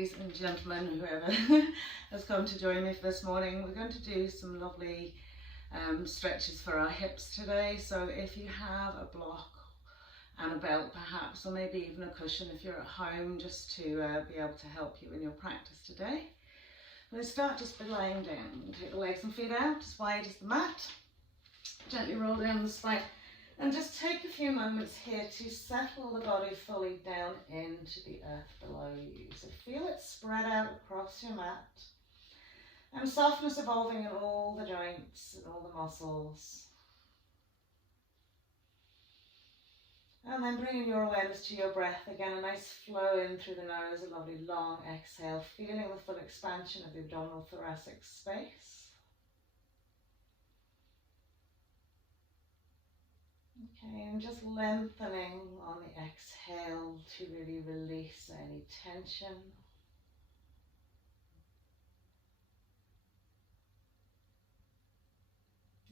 Ladies and gentlemen, whoever has come to join me for this morning, we're going to do some lovely stretches for our hips today. So if you have a block and a belt perhaps, or maybe even a cushion if you're at home, just to be able to help you in your practice today. We'll start just by lying down. We'll take the legs and feet out as wide as the mat. Gently roll down the spine. And just take a few moments here to settle the body fully down into the earth below you. So feel it spread out across your mat. And softness evolving in all the joints and all the muscles. And then bringing your awareness to your breath. Again, a nice flow in through the nose, a lovely long exhale. Feeling the full expansion of the abdominal thoracic space. Okay, and just lengthening on the exhale to really release any tension.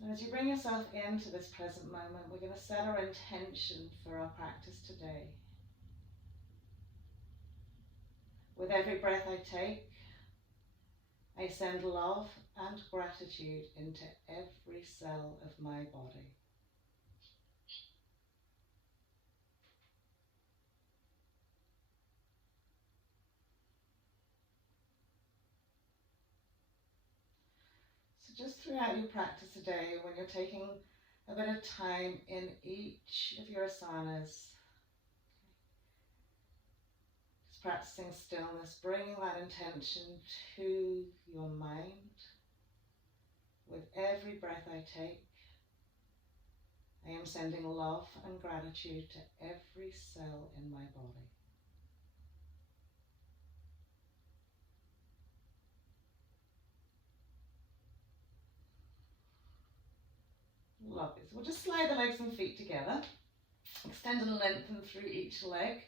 And as you bring yourself into this present moment, we're going to set our intention for our practice today. With every breath I take, I send love and gratitude into every cell of my body. Just throughout your practice today, when you're taking a bit of time in each of your asanas, just practicing stillness, bringing that intention to your mind. With every breath I take, I am sending love and gratitude to every cell in my body. Lovely. So we'll just slide the legs and feet together. Extend and lengthen through each leg.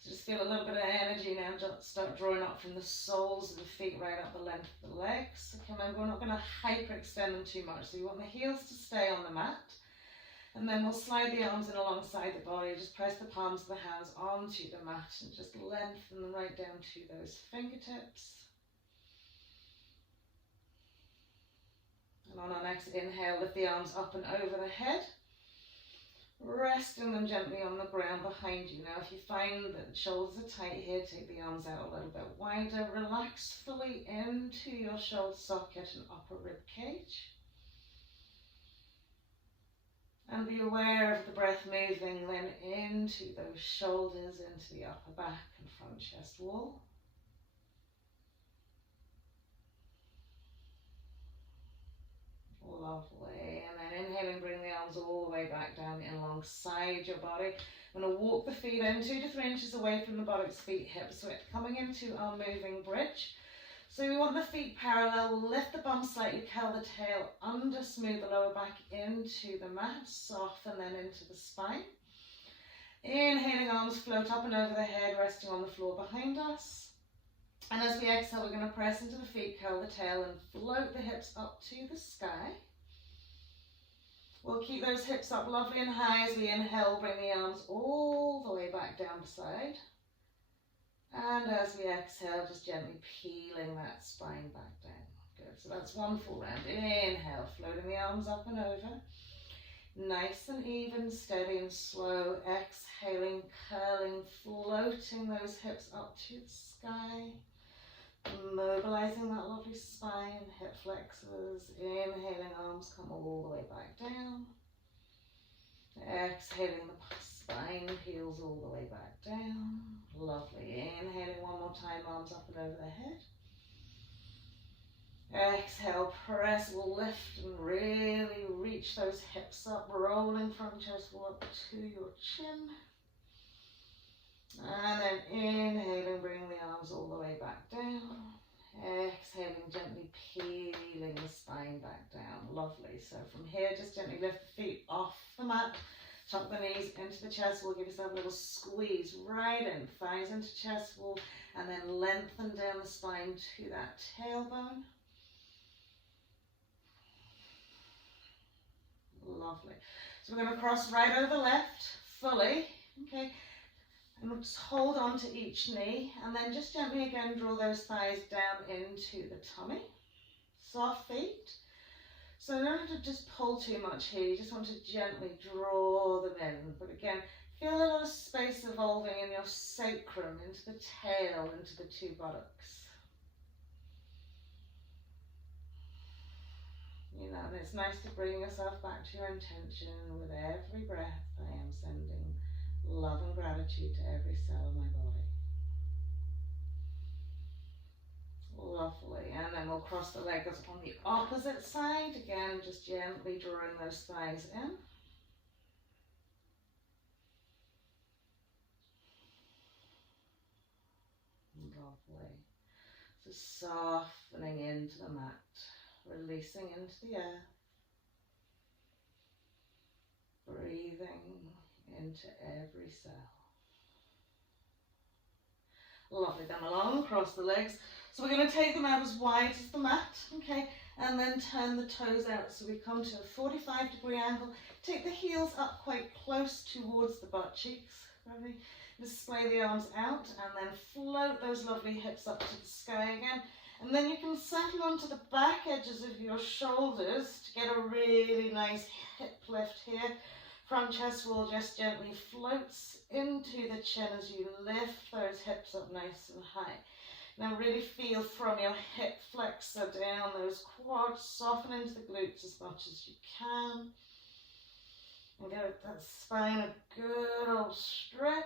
So just feel a little bit of energy now. Just start drawing up from the soles of the feet right up the length of the legs. Okay, remember, we're not going to hyperextend them too much. So you want the heels to stay on the mat. And then we'll slide the arms in alongside the body. Just press the palms of the hands onto the mat and just lengthen them right down to those fingertips. And on our next inhale, lift the arms up and over the head, resting them gently on the ground behind you. Now, if you find that the shoulders are tight here, take the arms out a little bit wider. Relax fully into your shoulder socket and upper rib cage. And be aware of the breath moving then into those shoulders, into the upper back and front chest wall. Lovely. And then inhaling, bring the arms all the way back down in alongside your body. I'm going to walk the feet in 2 to 3 inches away from the body's feet, hips. So we're coming into our moving bridge. So we want the feet parallel, lift the bum slightly, curl the tail under, smooth the lower back into the mat, soften then into the spine. Inhaling, arms float up and over the head, resting on the floor behind us. And as we exhale, we're going to press into the feet, curl the tail and float the hips up to the sky. We'll keep those hips up lovely and high as we inhale, bring the arms all the way back down beside. And as we exhale, just gently peeling that spine back down. Good, so that's one full round. Inhale, floating the arms up and over. Nice and even, steady and slow. Exhaling, curling, floating those hips up to the sky. Mobilizing that lovely spine, hip flexors. Inhaling, arms come all the way back down. Exhaling, the spine peels all the way back down. Lovely. Inhaling one more time, arms up and over the head. Exhale, press, lift and really reach those hips up, rolling front chest wall up to your chin. And then inhaling, bring the arms all the way back down. Exhaling, gently peeling the spine back down. Lovely. So from here, just gently lift the feet off the mat. Tuck the knees into the chest wall. Give yourself a little squeeze right in. Thighs into chest wall. And then lengthen down the spine to that tailbone. Lovely. So we're going to cross right over left fully. Okay. And we'll just hold on to each knee, and then just gently again draw those thighs down into the tummy. Soft feet. So you don't have to just pull too much here, you just want to gently draw them in. But again, feel a little space evolving in your sacrum, into the tail, into the two buttocks. You know, and it's nice to bring yourself back to your intention. With every breath, I am sending love and gratitude to every cell of my body. Lovely. And then we'll cross the legs on the opposite side. Again, just gently drawing those thighs in. Lovely. So softening into the mat, releasing into the air. Breathing into every cell. Lovely, then along across the legs. So we're going to take them out as wide as the mat, okay, and then turn the toes out. So we come to a 45-degree angle. Take the heels up quite close towards the butt cheeks. Ready? Display the arms out and then float those lovely hips up to the sky again. And then you can settle onto the back edges of your shoulders to get a really nice hip lift here. Front chest wall just gently floats into the chin as you lift those hips up nice and high. Now really feel from your hip flexor down those quads, soften into the glutes as much as you can. And give that spine a good old stretch.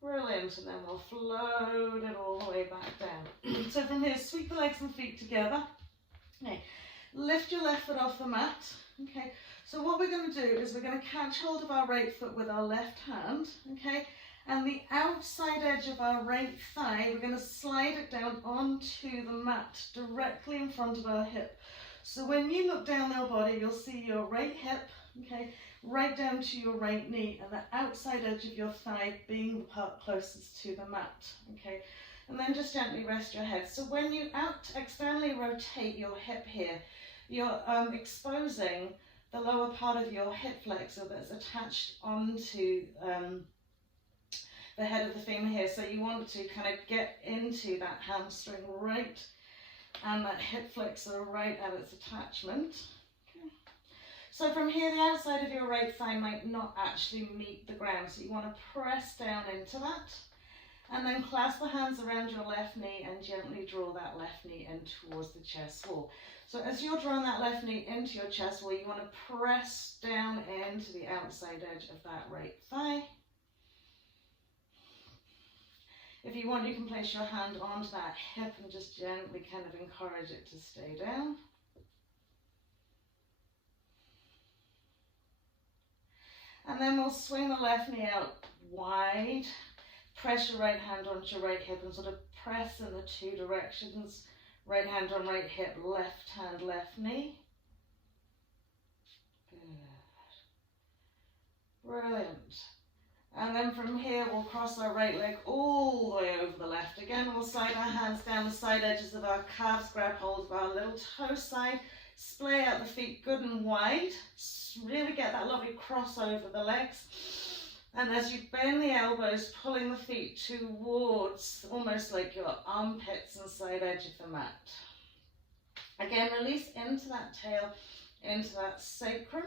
Brilliant, and then we'll float it all the way back down. So from here, sweep the legs and feet together. Okay. Lift your left foot off the mat. Okay, so what we're going to do is we're going to catch hold of our right foot with our left hand, okay, and the outside edge of our right thigh, we're going to slide it down onto the mat directly in front of our hip. So when you look down your body, you'll see your right hip, okay, right down to your right knee, and the outside edge of your thigh being the part closest to the mat, okay. And then just gently rest your head. So when you externally rotate your hip here, you're exposing the lower part of your hip flexor that's attached onto the head of the femur here. So you want to kind of get into that hamstring right and that hip flexor right at its attachment. Okay. So from here, the outside of your right thigh might not actually meet the ground. So you want to press down into that. And then clasp the hands around your left knee and gently draw that left knee in towards the chest wall. So as you're drawing that left knee into your chest wall, you want to press down into the outside edge of that right thigh. If you want, you can place your hand onto that hip and just gently kind of encourage it to stay down. And then we'll swing the left knee out wide. Press your right hand onto your right hip and sort of press in the two directions. Right hand on right hip, left hand, left knee. Good. Brilliant. And then from here, we'll cross our right leg all the way over the left. Again, we'll slide our hands down the side edges of our calves, grab hold of our little toe side, splay out the feet good and wide. Really get that lovely cross over the legs. And as you bend the elbows, pulling the feet towards almost like your armpits and side edge of the mat. Again, release into that tail, into that sacrum.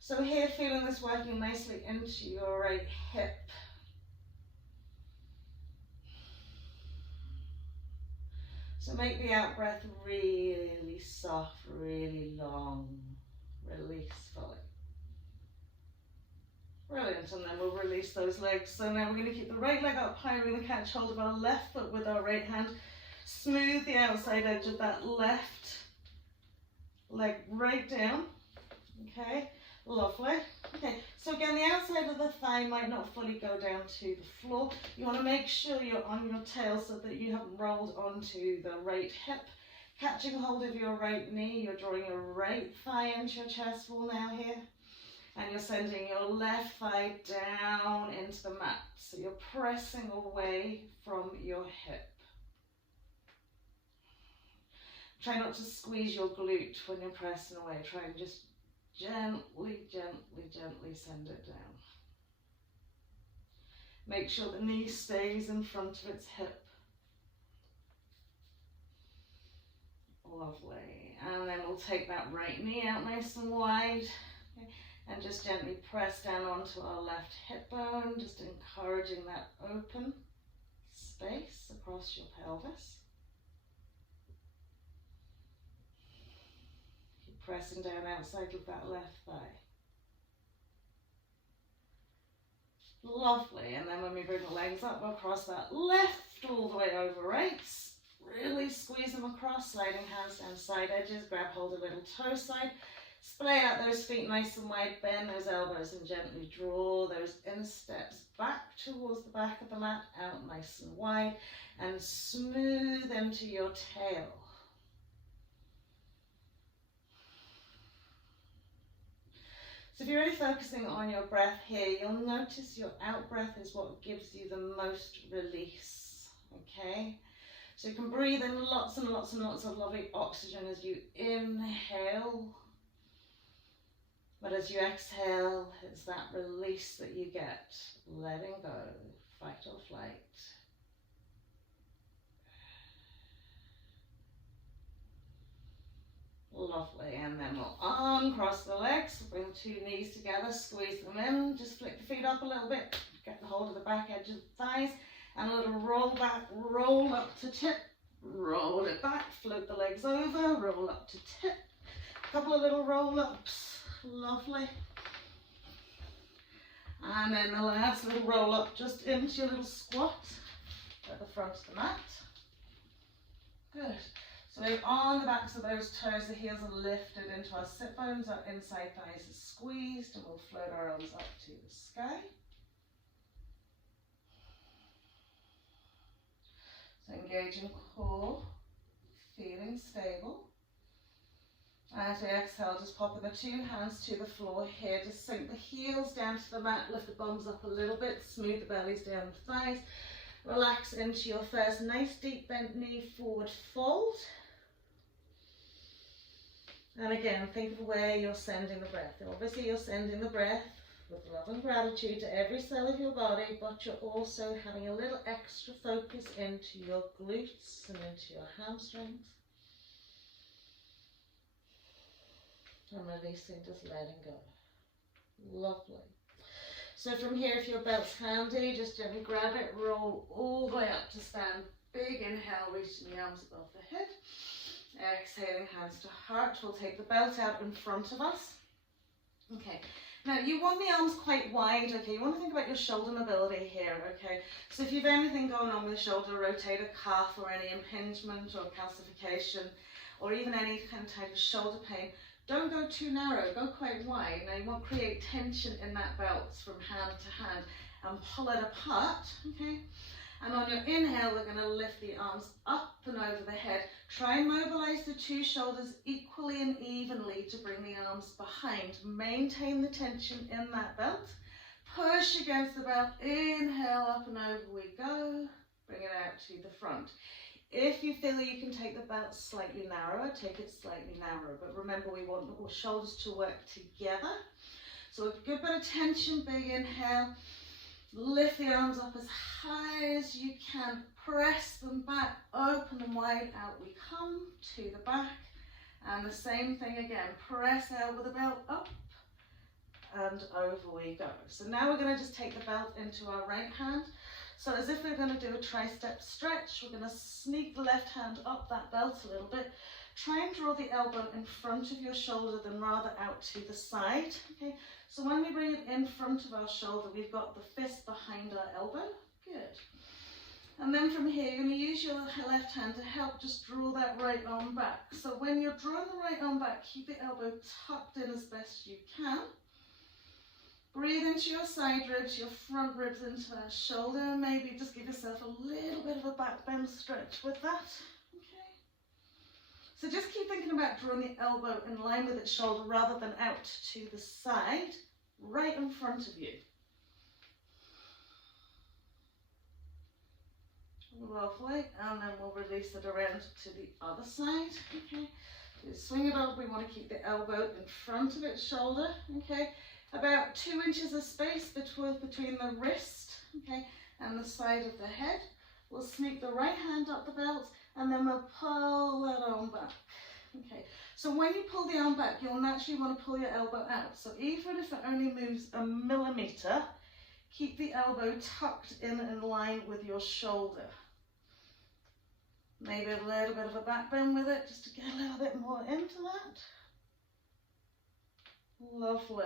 So here, feeling this working nicely into your right hip. So make the out breath really soft, really long. Release fully. Brilliant, and then we'll release those legs. So now we're going to keep the right leg up high. We're going to catch hold of our left foot with our right hand. Smooth the outside edge of that left leg right down. Okay, lovely. Okay, so again, the outside of the thigh might not fully go down to the floor. You want to make sure you're on your tail so that you haven't rolled onto the right hip. Catching hold of your right knee, you're drawing your right thigh into your chest wall now here. And you're sending your left thigh down into the mat. So you're pressing away from your hip. Try not to squeeze your glute when you're pressing away. Try and just gently, gently, gently send it down. Make sure the knee stays in front of its hip. Lovely. And then we'll take that right knee out nice and wide. Okay. And just gently press down onto our left hip bone, just encouraging that open space across your pelvis. Keep pressing down outside of that left thigh. Lovely. And then when we bring the legs up, we'll cross that left all the way over right. Really squeeze them across, sliding hands down side edges, grab hold of little toe side. Splay out those feet nice and wide, bend those elbows and gently draw those insteps back towards the back of the mat, out nice and wide, and smooth into your tail. So if you're really focusing on your breath here, you'll notice your out breath is what gives you the most release, okay? So you can breathe in lots and lots and lots of lovely oxygen as you inhale. But as you exhale, it's that release that you get, letting go, fight or flight. Lovely, and then we'll uncross the legs, bring the two knees together, squeeze them in, just flick the feet up a little bit, get the hold of the back edge of the thighs, and a little roll back, roll up to tip, roll it back, float the legs over, roll up to tip, a couple of little roll ups, lovely. And then the last little roll up just into your little squat at the front of the mat. Good. So on the backs of those toes, the heels are lifted into our sit bones, our inside thighs are squeezed, and we'll float our arms up to the sky. So engaging core, feeling stable. As we exhale, just popping the two hands to the floor here, just sink the heels down to the mat, lift the bums up a little bit, smooth the bellies down the thighs. Relax into your first nice deep bent knee forward fold. And again, think of where you're sending the breath. Obviously you're sending the breath with love and gratitude to every cell of your body, but you're also having a little extra focus into your glutes and into your hamstrings. And releasing, just letting go. Lovely. So from here, if your belt's handy, just gently grab it, roll all the way up to stand. Big inhale, reaching the arms above the head. Exhaling, hands to heart. We'll take the belt out in front of us. Okay. Now, you want the arms quite wide, okay? You want to think about your shoulder mobility here, okay? So if you've anything going on with the shoulder, rotator cuff or any impingement or calcification or even any kind of type of shoulder pain, don't go too narrow, go quite wide. Now you want to create tension in that belt from hand to hand and pull it apart, okay? And on your inhale, we're going to lift the arms up and over the head. Try and mobilize the two shoulders equally and evenly to bring the arms behind. Maintain the tension in that belt. Push against the belt. Inhale, up and over we go. Bring it out to the front. If you feel you can take the belt slightly narrower, take it slightly narrower. But remember, we want the shoulders to work together. So a good bit of tension, big inhale. Lift the arms up as high as you can. Press them back, open them wide, out we come to the back. And the same thing again. Press out with the belt up and over we go. So now we're going to just take the belt into our right hand. So as if we're going to do a tri-step stretch, we're going to sneak the left hand up that belt a little bit. Try and draw the elbow in front of your shoulder than rather out to the side. Okay. So when we bring it in front of our shoulder, we've got the fist behind our elbow. Good. And then from here, you're going to use your left hand to help just draw that right arm back. So when you're drawing the right arm back, keep the elbow tucked in as best you can. Breathe into your side ribs, your front ribs into that shoulder. Maybe just give yourself a little bit of a back bend stretch with that. Okay. So just keep thinking about drawing the elbow in line with its shoulder rather than out to the side, right in front of you. Lovely. And then we'll release it around to the other side. Okay. Swing it up, we want to keep the elbow in front of its shoulder, okay? About 2 inches of space between the wrist, okay, and the side of the head. We'll sneak the right hand up the belt and then we'll pull that arm back, okay? So when you pull the arm back, you'll naturally want to pull your elbow out. So even if it only moves a millimeter, keep the elbow tucked in line with your shoulder. Maybe a little bit of a back bend with it, just to get a little bit more into that. Lovely.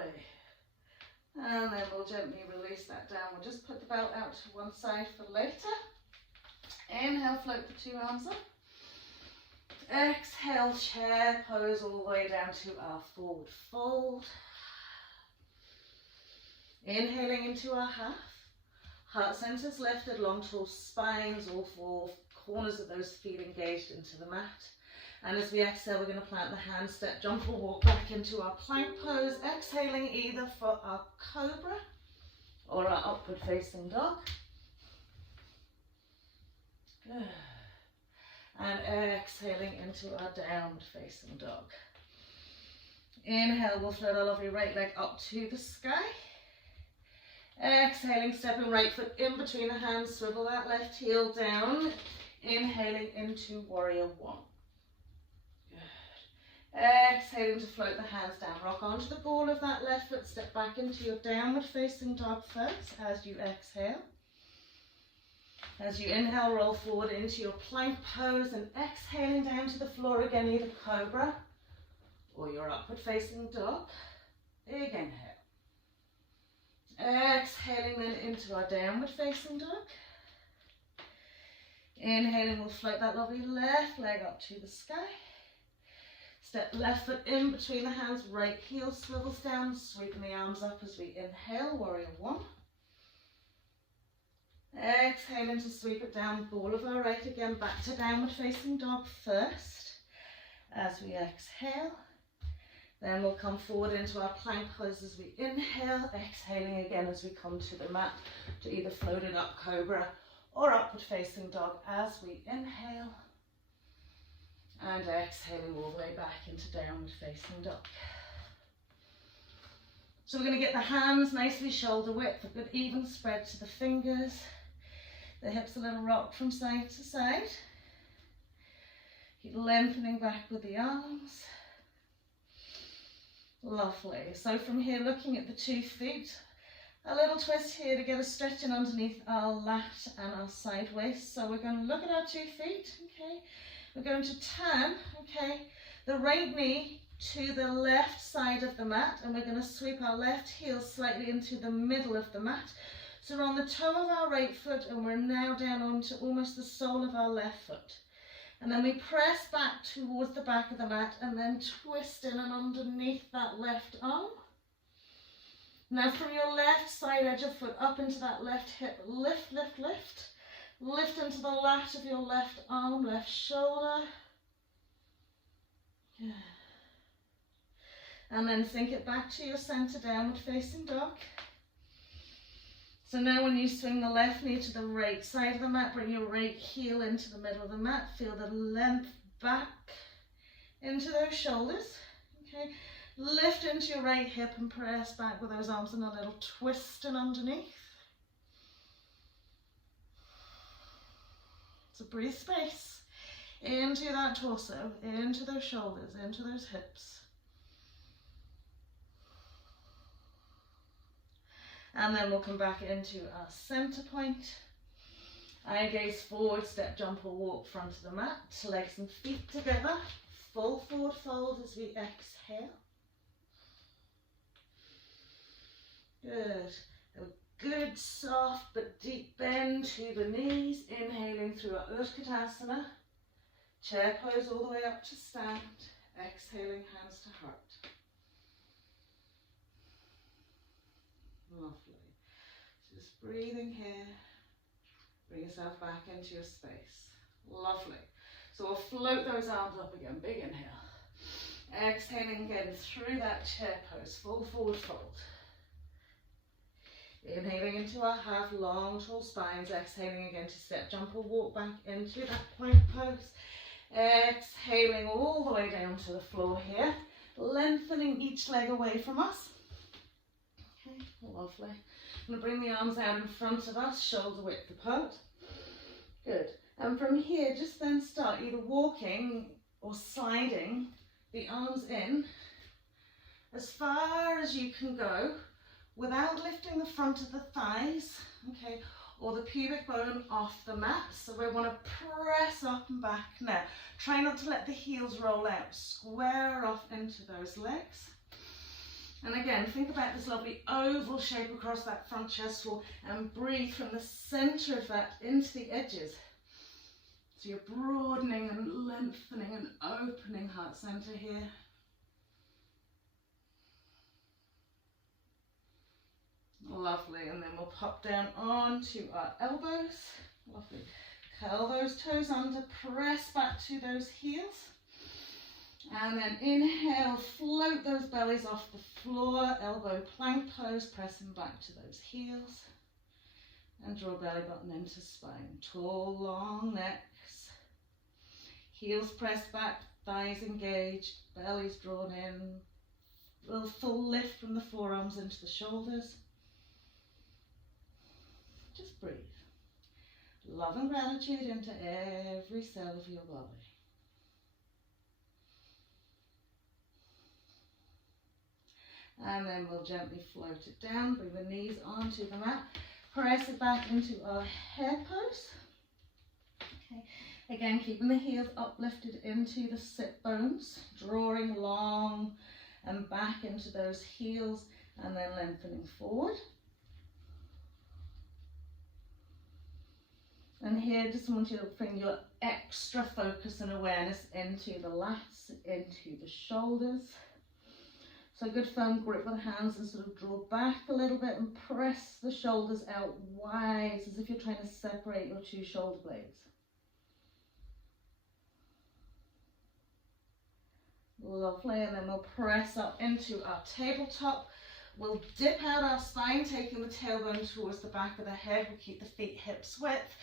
And then we'll gently release that down. We'll just put the belt out to one side for later. Inhale, float the 2 arms up. Exhale, chair pose all the way down to our forward fold. Inhaling into our half. Heart centers lifted, long tall spines, all 4 corners of those feet engaged into the mat. And as we exhale, we're going to plant the hand, step, jump or walk back into our plank pose, exhaling either for our cobra or our upward facing dog. Good. And exhaling into our downward facing dog. Inhale, we'll float our lovely right leg up to the sky. Exhaling, stepping right foot in between the hands, swivel that left heel down. Inhaling into warrior 1. Good. Exhaling to float the hands down. Rock onto the ball of that left foot. Step back into your downward facing dog first as you exhale. As you inhale, roll forward into your plank pose and exhaling down to the floor again, either cobra or your upward facing dog. Big inhale. Exhaling then into our downward facing dog. Inhaling, we'll float that lovely left leg up to the sky. Step left foot in between the hands, right heel swivels down, sweeping the arms up as we inhale, warrior 1. Exhaling to sweep it down, ball of our right again, back to downward facing dog first. As we exhale, then we'll come forward into our plank pose as we inhale, exhaling again as we come to the mat to either floating up cobra or upward facing dog as we inhale and exhaling all the way back into downward facing dog. So we're going to get the hands nicely shoulder width, a good even spread to the fingers, the hips a little rock from side to side. Keep lengthening back with the arms. Lovely. So from here, looking at the 2 feet, a little twist here to get a stretching underneath our lat and our side waist. So we're going to look at our 2 feet, okay? We're going to turn, okay, the right knee to the left side of the mat, and we're going to sweep our left heel slightly into the middle of the mat. So we're on the toe of our right foot, and we're now down onto almost the sole of our left foot. And then we press back towards the back of the mat and then twist in and underneath that left arm. Now from your left side edge of foot up into that left hip, lift, lift, lift. Lift into the lat of your left arm, left shoulder. Good. And then sink it back to your center, downward facing dog. So now when you swing the left knee to the right side of the mat, bring your right heel into the middle of the mat. Feel the length back into those shoulders. Okay. Lift into your right hip and press back with those arms and a little twist and underneath. So breathe space into that torso, into those shoulders, into those hips. And then we'll come back into our center point. Eye gaze forward, step, jump or walk front of the mat. Legs and feet together. Full forward fold as we exhale. Good. A good soft but deep bend to the knees. Inhaling through our Utkatasana. Chair pose all the way up to stand. Exhaling, hands to heart. Lovely. Just breathing here. Bring yourself back into your space. Lovely. So we'll float those arms up again. Big inhale. Exhaling again through that chair pose. Full forward fold. Inhaling into our half, long tall spines. Exhaling again to step, jump or walk back into that plank pose. Exhaling all the way down to the floor here, lengthening each leg away from us. Okay, lovely. I'm going to bring the arms out in front of us, shoulder width apart. Good. And from here, just then start either walking or sliding the arms in as far as you can go without lifting the front of the thighs, okay, or the pubic bone off the mat. So we want to press up and back now. Try not to let the heels roll out. Square off into those legs. And again, think about this lovely oval shape across that front chest wall and breathe from the center of that into the edges. So you're broadening and lengthening and opening heart center here. Lovely, and then we'll pop down onto our elbows. Lovely. Curl those toes under, press back to those heels. And then inhale, float those bellies off the floor, elbow plank pose, pressing back to those heels. And draw belly button into spine. Tall, long necks. Heels pressed back, thighs engaged, bellies drawn in. A little full lift from the forearms into the shoulders. Just breathe. Love and gratitude into every cell of your body. And then we'll gently float it down, bring the knees onto the mat, press it back into our hare pose. Okay. Again, keeping the heels uplifted into the sit bones, drawing long and back into those heels, and then lengthening forward. And here, just want you to bring your extra focus and awareness into the lats, into the shoulders. So good firm grip with the hands and sort of draw back a little bit and press the shoulders out wide as if you're trying to separate your two shoulder blades. Lovely, and then we'll press up into our tabletop. We'll dip out our spine, taking the tailbone towards the back of the head. We'll keep the feet hips width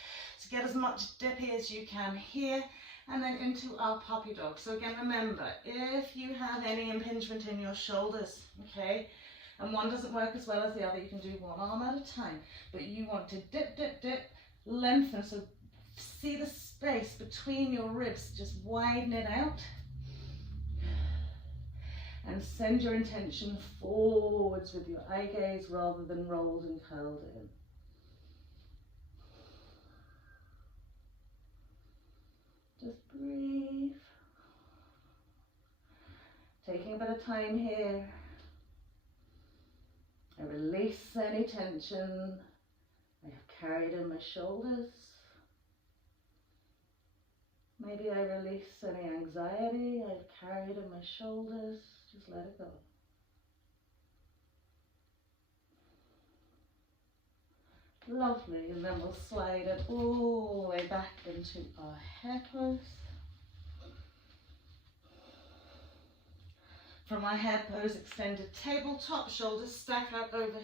to get as much dippy as you can here. And then into our puppy dog. So again, remember, if you have any impingement in your shoulders, okay, and one doesn't work as well as the other, you can do one arm at a time. But you want to dip, dip, dip, lengthen. So see the space between your ribs, just widen it out. And send your intention forwards with your eye gaze rather than rolled and curled in. Just breathe. Taking a bit of time here. I release any tension I have carried in my shoulders. Maybe I release any anxiety I've carried in my shoulders. Just let it go. Lovely, and then we'll slide it all the way back into our hare pose. From our hare pose, extended tabletop, shoulders stack out over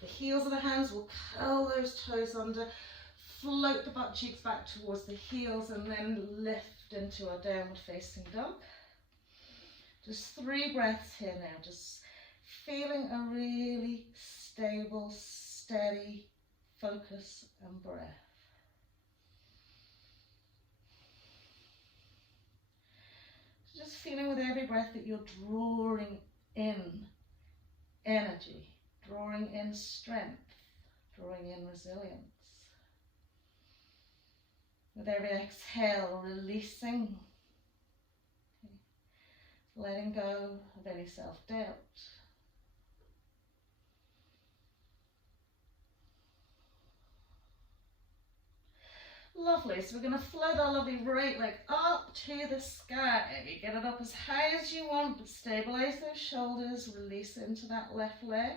the heels of the hands. We'll curl those toes under, float the butt cheeks back towards the heels, and then lift into our downward facing dog. Just 3 breaths here now, just feeling a really stable, steady focus and breath. Just feeling with every breath that you're drawing in energy, drawing in strength, drawing in resilience. With every exhale, releasing, letting go of any self-doubt. Lovely, so we're going to float our lovely right leg up to the sky. You get it up as high as you want, but stabilize those shoulders, release into that left leg.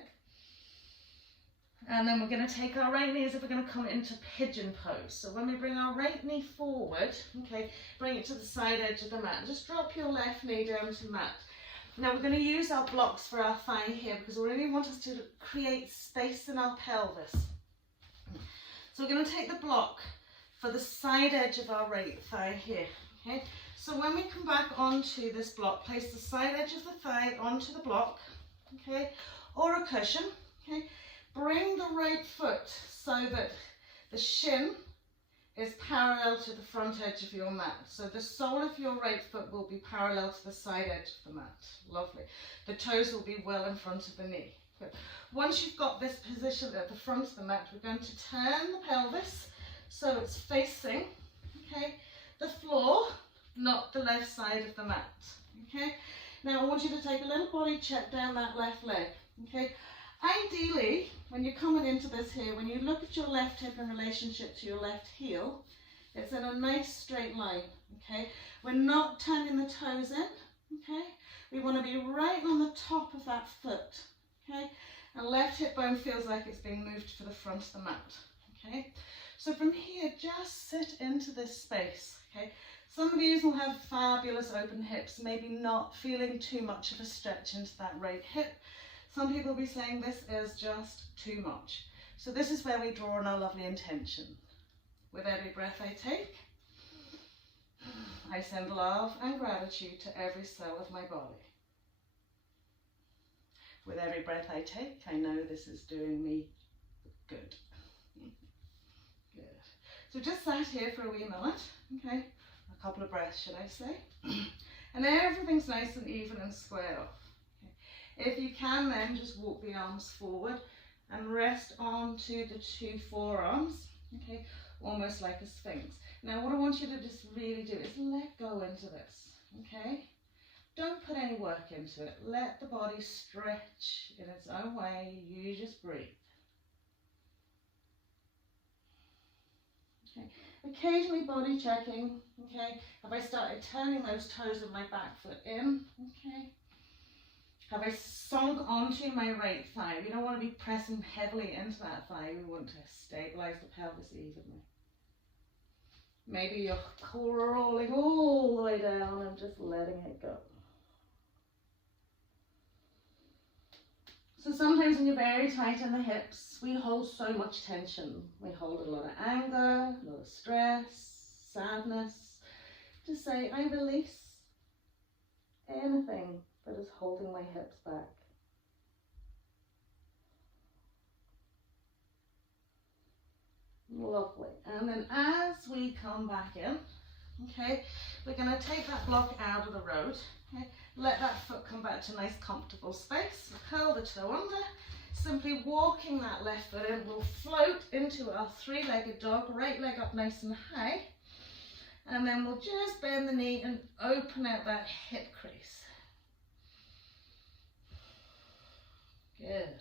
And then we're going to take our right knee as if we're going to come into pigeon pose. So when we bring our right knee forward, okay, bring it to the side edge of the mat. Just drop your left knee down to the mat. Now we're going to use our blocks for our thigh here because we really want us to create space in our pelvis. So we're going to take the block for the side edge of our right thigh here. Okay, so when we come back onto this block, place the side edge of the thigh onto the block, okay, or a cushion, okay. Bring the right foot so that the shin is parallel to the front edge of your mat. So the sole of your right foot will be parallel to the side edge of the mat. Lovely. The toes will be well in front of the knee. Good. Once you've got this position at the front of the mat, we're going to turn the pelvis so it's facing, okay, the floor, not the left side of the mat. Okay. Now I want you to take a little body check down that left leg. Okay. Ideally, when you're coming into this here, when you look at your left hip in relationship to your left heel, it's in a nice straight line, okay? We're not turning the toes in, okay? We want to be right on the top of that foot, okay? And left hip bone feels like it's being moved to the front of the mat, okay? So from here, just sit into this space, okay? Some of you will have fabulous open hips, maybe not feeling too much of a stretch into that right hip. Some people will be saying this is just too much. So this is where we draw on our lovely intention. With every breath I take, I send love and gratitude to every cell of my body. With every breath I take, I know this is doing me good. Good. So just sat here for a wee minute, okay? A couple of breaths, should I say? And everything's nice and even and squared off. If you can, then just walk the arms forward and rest onto the two forearms, okay, almost like a sphinx. Now what I want you to just really do is let go into this, okay? Don't put any work into it. Let the body stretch in its own way. You just breathe. Okay. Occasionally body checking, okay? Have I started turning those toes of my back foot in, okay? Have I sunk onto my right thigh? We don't want to be pressing heavily into that thigh. We want to stabilize the pelvis evenly. Maybe you're crawling all the way down and just letting it go. So sometimes when you're very tight in the hips, we hold so much tension. We hold a lot of anger, a lot of stress, sadness. Just say, I release anything that is holding my hips back. Lovely. And then as we come back in, okay, we're going to take that block out of the road. Okay, let that foot come back to a nice comfortable space. Curl the toe under. Simply walking that left foot in, we'll float into our three-legged dog, right leg up nice and high. And then we'll just bend the knee and open out that hip crease. Good.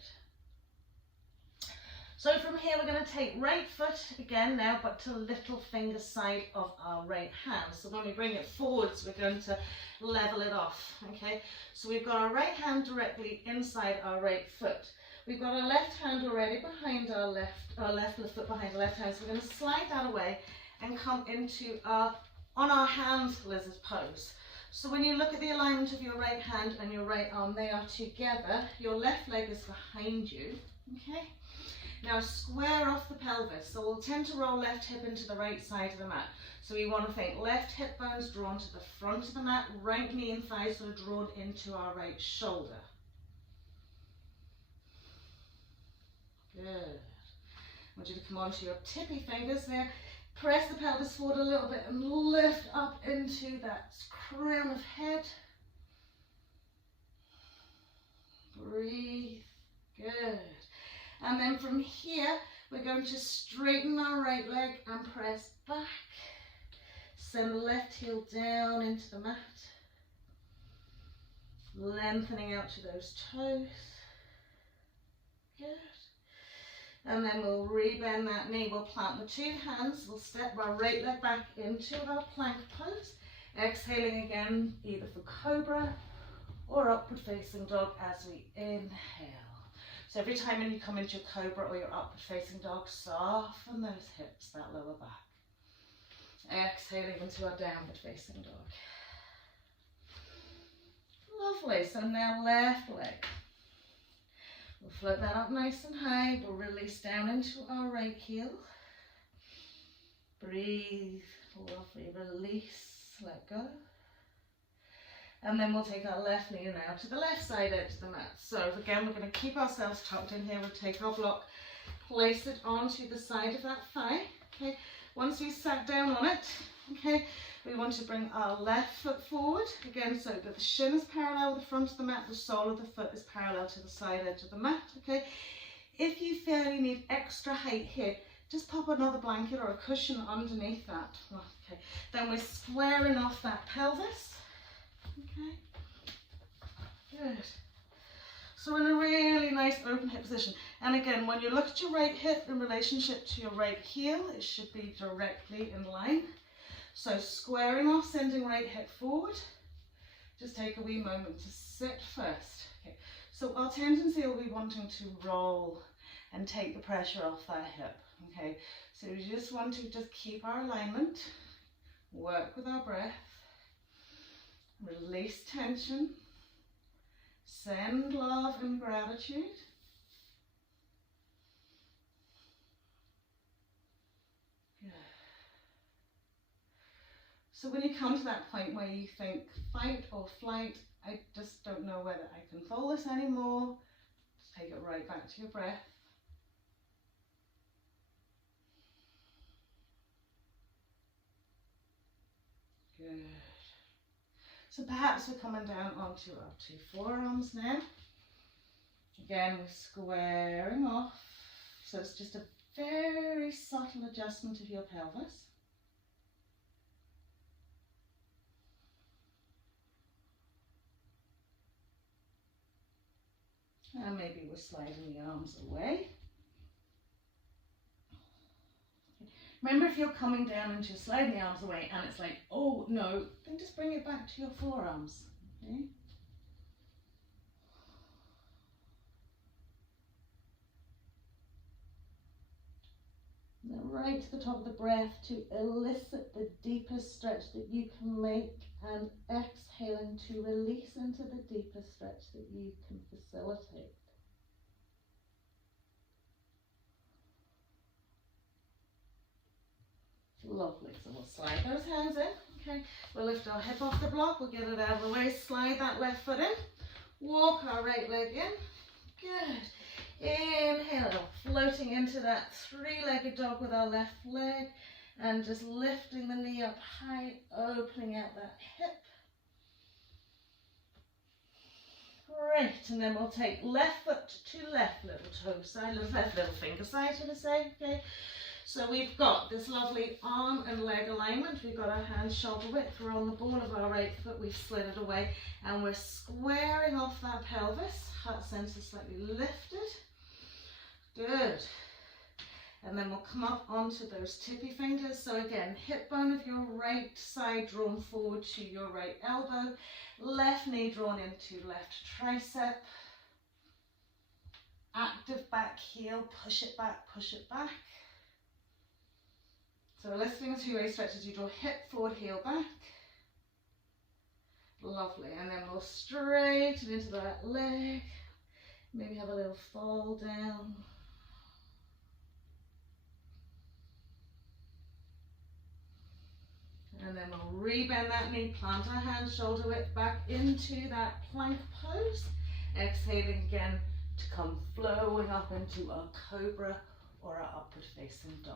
So from here we're going to take right foot again now, but to little finger side of our right hand. So when we bring it forwards, we're going to level it off. Okay. So we've got our right hand directly inside our right foot. We've got our left hand already behind our left foot behind the left hand. So we're going to slide that away and come into our on our hand lizard pose. So when you look at the alignment of your right hand and your right arm, they are together. Your left leg is behind you, okay? Now square off the pelvis. So we'll tend to roll left hip into the right side of the mat. So we want to think left hip bone's drawn to the front of the mat, right knee and thighs sort of drawn into our right shoulder. Good. I want you to come onto your tippy fingers there. Press the pelvis forward a little bit and lift up into that crown of head. Breathe. Good. And then from here, we're going to straighten our right leg and press back. Send the left heel down into the mat. Lengthening out to those toes. Good. And then we'll rebend that knee. We'll plant the two hands. We'll step our right leg back into our plank pose. Exhaling again, either for cobra or upward facing dog as we inhale. So every time when you come into your cobra or your upward facing dog, soften those hips, that lower back. Exhaling into our downward facing dog. Lovely. So now left leg. We'll float that up nice and high. We'll release down into our right heel. Breathe. Lovely. Release. just let go. And then we'll take our left knee now to the left side edge of the mat. So again, we're going to keep ourselves tucked in here. We'll take our block, place it onto the side of that thigh. Okay. Once we've sat down on it, okay, we want to bring our left foot forward, again, so that the shin is parallel with the front of the mat, the sole of the foot is parallel to the side edge of the mat, okay. If you feel you need extra height here, just pop another blanket or a cushion underneath that. Okay. Then we're squaring off that pelvis. Okay. Good. So in a really nice open hip position. And again, when you look at your right hip in relationship to your right heel, it should be directly in line. So squaring off, sending right hip forward. Just take a wee moment to sit first. Okay. So our tendency will be wanting to roll and take the pressure off that hip. Okay. So we just want to just keep our alignment, work with our breath, release tension, send love and gratitude. Good. So when you come to that point where you think fight or flight, I just don't know whether I control this anymore, just take it right back to your breath. Good. So perhaps we're coming down onto our two forearms now. Again, we're squaring off. So it's just a very subtle adjustment of your pelvis. And maybe we're sliding the arms away. Remember, if you're coming down and you're sliding the arms away and it's like, oh no, then just bring it back to your forearms. Okay? Now right to the top of the breath to elicit the deepest stretch that you can make, and exhaling to release into the deepest stretch that you can facilitate. Lovely, so we'll slide those hands in, okay, we'll lift our hip off the block, we'll get it out of the way, slide that left foot in, walk our right leg in, good, inhale, floating into that three-legged dog with our left leg, and just lifting the knee up high, opening out that hip. Great, and then we'll take left foot to left little toe side, left little finger side, should I say, okay. So we've got this lovely arm and leg alignment. We've got our hands shoulder width. We're on the ball of our right foot. We've slid it away and we're squaring off that pelvis. Heart center slightly lifted. Good. And then we'll come up onto those tippy fingers. So again, hip bone of your right side drawn forward to your right elbow. Left knee drawn into left tricep. Active back heel. Push it back, push it back. So we're lifting a two-way stretch as you draw hip forward, heel back. Lovely. And then we'll straighten into that leg. Maybe have a little fall down. And then we'll rebend that knee, plant our hands shoulder width back into that plank pose. Exhaling again to come flowing up into our cobra or our upward facing dog.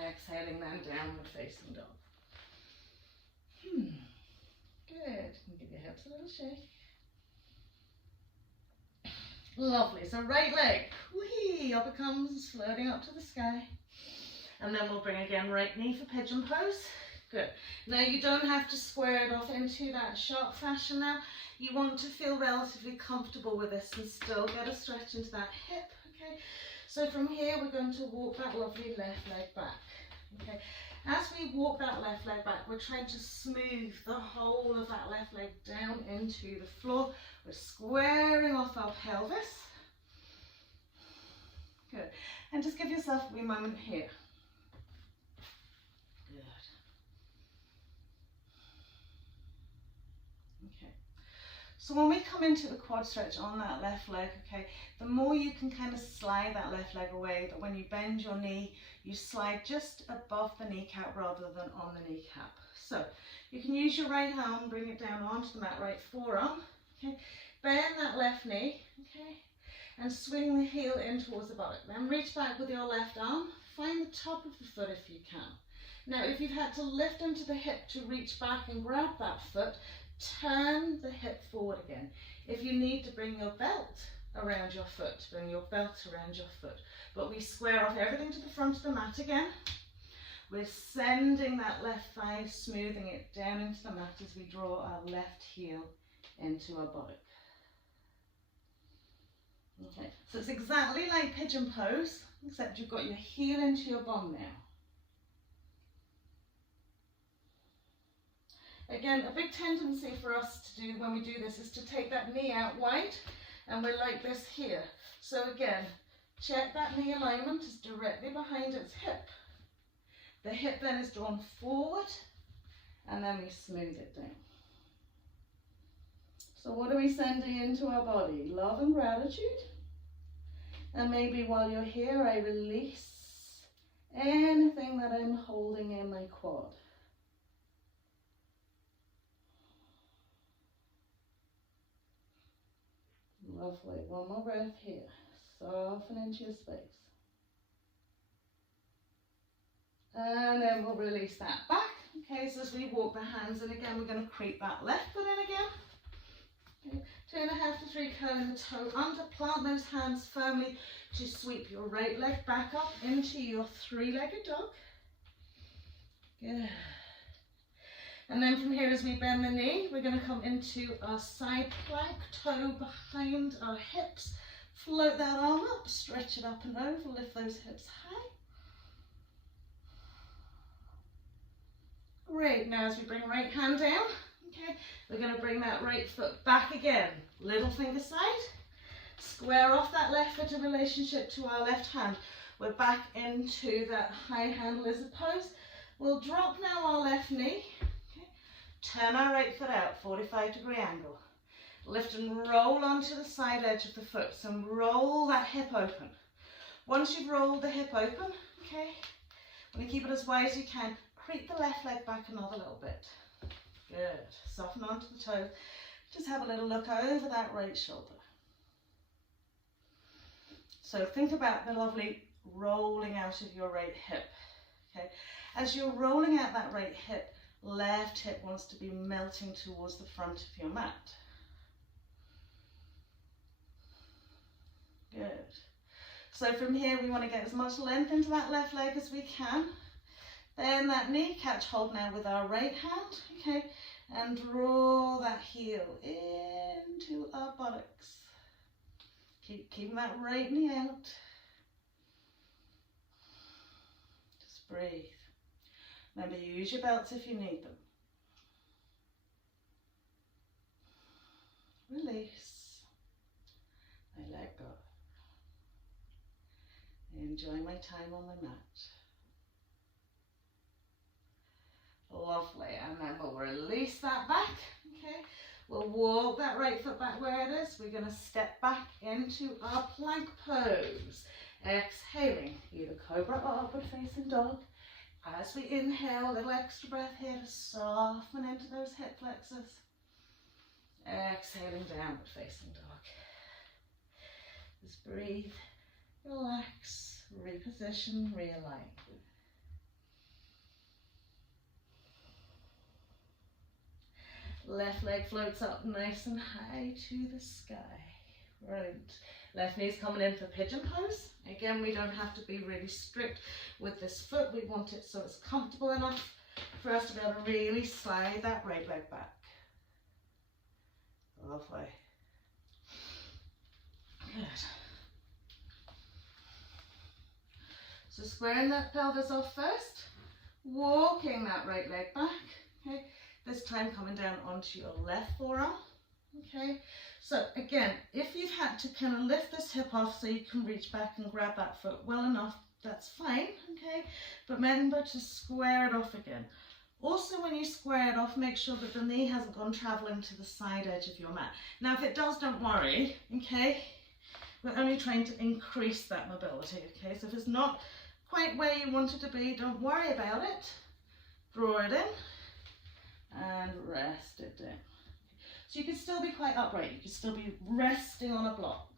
Exhaling then downward facing dog. Good. Give your hips a little shake. Lovely. So right leg, whee, up it comes, floating up to the sky. And then we'll bring again right knee for pigeon pose. Good. Now you don't have to square it off into that sharp fashion now. You want to feel relatively comfortable with this and still get a stretch into that hip. Okay. So from here we're going to walk that lovely left leg back. Okay. As we walk that left leg back, we're trying to smooth the whole of that left leg down into the floor. We're squaring off our pelvis. Good. And just give yourself a wee moment here. Good. So when we come into the quad stretch on that left leg, okay, the more you can kind of slide that left leg away, that when you bend your knee, you slide just above the kneecap rather than on the kneecap. So you can use your right arm, bring it down onto the mat, right forearm, okay, bend that left knee, okay, and swing the heel in towards the buttock. Then reach back with your left arm, find the top of the foot if you can. Now, if you've had to lift into the hip to reach back and grab that foot, turn the hip forward again. If you need to bring your belt around your foot, bring your belt around your foot. But we square off everything to the front of the mat again. We're sending that left thigh, smoothing it down into the mat as we draw our left heel into our buttock. Okay, so it's exactly like pigeon pose, except you've got your heel into your bum now. Again, a big tendency for us to do when we do this is to take that knee out wide, and we're like this here. So again, check that knee alignment is directly behind its hip. The hip then is drawn forward, and then we smooth it down. So what are we sending into our body? Love and gratitude. And maybe while you're here, I release anything that I'm holding in my quad. Lovely. One more breath here. Soften into your space. And then we'll release that back. Okay, so as we walk the hands in again, we're going to creep that left foot in again. Okay. 2.5 to 3, curling the toe under. Plant those hands firmly to sweep your right leg back up into your three-legged dog. Good. And then from here, as we bend the knee, we're going to come into our side plank, toe behind our hips. Float that arm up, stretch it up and over, lift those hips high. Great, now as we bring right hand down, okay, we're going to bring that right foot back again. Little finger side, square off that left foot in relationship to our left hand. We're back into that high hand lizard pose. We'll drop now our left knee. Turn our right foot out, 45-degree angle. Lift and roll onto the side edge of the foot. So roll that hip open. Once you've rolled the hip open, okay, want to keep it as wide as you can. Creep the left leg back another little bit. Good. Soften onto the toes. Just have a little look over that right shoulder. So think about the lovely rolling out of your right hip. Okay. As you're rolling out that right hip, left hip wants to be melting towards the front of your mat. Good. So from here we want to get as much length into that left leg as we can. Then that knee, catch hold now with our right hand, okay, and draw that heel into our buttocks. Keep that right knee out. Just breathe. Remember, use your belts if you need them. Release. I let go. Enjoy my time on the mat. Lovely, and then we'll release that back, okay? We'll walk that right foot back where it is. We're gonna step back into our plank pose. Exhaling, either cobra or upward facing dog. As we inhale, a little extra breath here to soften into those hip flexors. Exhaling, downward facing dog. Just breathe, relax, reposition, realign. Left leg floats up nice and high to the sky. Right. Left knee's coming in for pigeon pose. Again, we don't have to be really strict with this foot. We want it so it's comfortable enough for us to be able to really slide that right leg back. Lovely. Good. So squaring that pelvis off first, walking that right leg back, okay? This time coming down onto your left forearm, okay? So again, if you've had to kind of lift this hip off so you can reach back and grab that foot well enough, that's fine, okay? But remember to square it off again. Also, when you square it off, make sure that the knee hasn't gone traveling to the side edge of your mat. Now, if it does, don't worry, okay? We're only trying to increase that mobility, okay? So if it's not quite where you want it to be, don't worry about it. Draw it in and rest it down. So you can still be quite upright. You can still be resting on a block,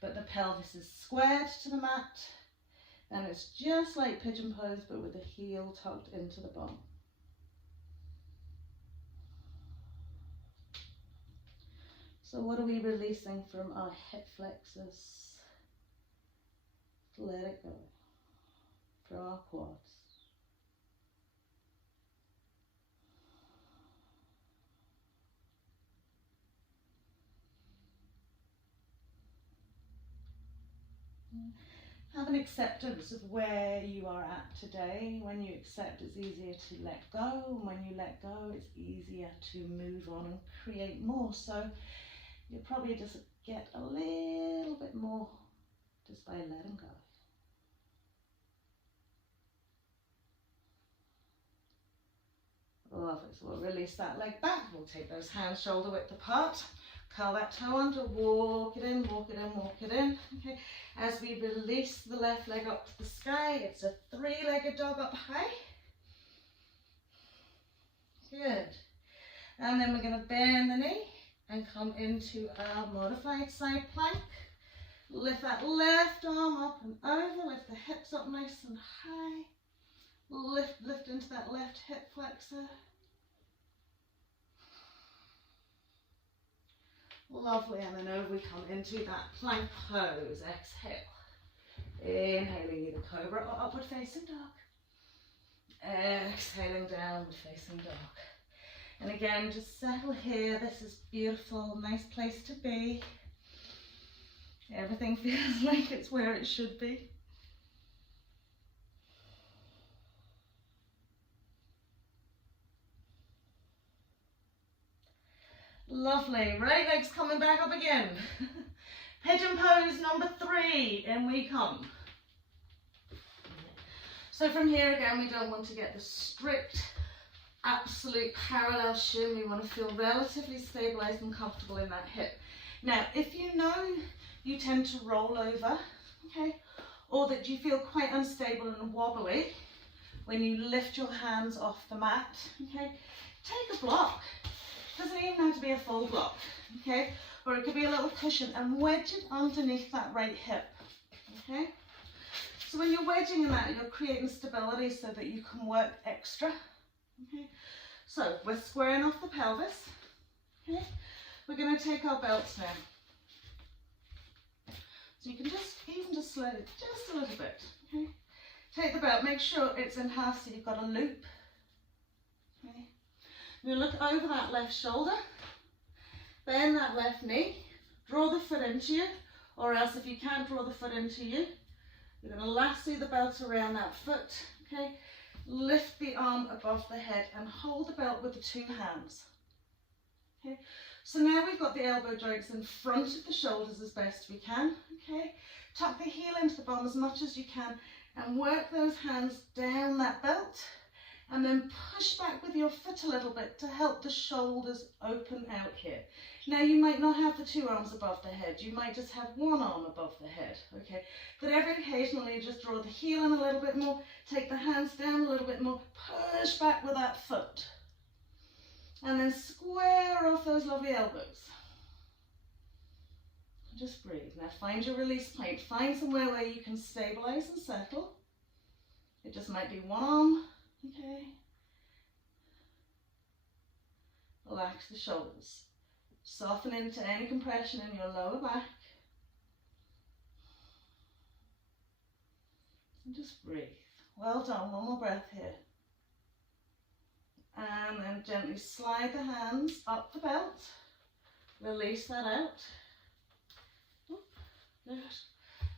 but the pelvis is squared to the mat, and it's just like pigeon pose, but with the heel tucked into the bum. So what are we releasing from our hip flexors? Let it go. From our quads. Have an acceptance of where you are at today. When you accept, it's easier to let go. And when you let go, it's easier to move on and create more. So you'll probably just get a little bit more just by letting go. Lovely. So we'll release that leg back. We'll take those hands shoulder width apart. Curl that toe under, walk it in, walk it in, walk it in. Okay. As we release the left leg up to the sky, it's a three-legged dog up high. Good. And then we're going to bend the knee and come into our modified side plank. Lift that left arm up and over, lift the hips up nice and high. Lift into that left hip flexor. Lovely, and then over we come into that plank pose. Exhale. Inhaling either cobra or upward facing dog. Exhaling downward facing dog. And again, just settle here. This is beautiful, nice place to be. Everything feels like it's where it should be. Lovely. Right leg's coming back up again. Pigeon pose number 3, and we come. So from here again, we don't want to get the strict, absolute parallel shin. We want to feel relatively stabilized and comfortable in that hip. Now, if you know you tend to roll over, okay, or that you feel quite unstable and wobbly when you lift your hands off the mat, okay, take a block. Doesn't even have to be a full block, okay? Or it could be a little cushion, and wedge it underneath that right hip, okay? So when you're wedging in that, you're creating stability so that you can work extra, okay? So we're squaring off the pelvis, okay? We're going to take our belts now. So you can even just slide it just a little bit, okay? Take the belt, make sure it's in half so you've got a loop, okay? You look over that left shoulder, bend that left knee, draw the foot into you, or else if you can't draw the foot into you, you're going to lasso the belt around that foot, okay? Lift the arm above the head and hold the belt with the 2 hands, okay? So now we've got the elbow joints in front of the shoulders as best we can, okay? Tuck the heel into the bum as much as you can and work those hands down that belt. And then push back with your foot a little bit to help the shoulders open out here. Now you might not have the 2 arms above the head, you might just have 1 arm above the head, okay? But every occasionally just draw the heel in a little bit more, take the hands down a little bit more, push back with that foot. And then square off those lovely elbows. Just breathe. Now find your release point, find somewhere where you can stabilize and settle. It just might be 1 arm. Okay. Relax the shoulders. Soften into any compression in your lower back. And just breathe. Well done. 1 more breath here. And then gently slide the hands up the belt. Release that out. Good.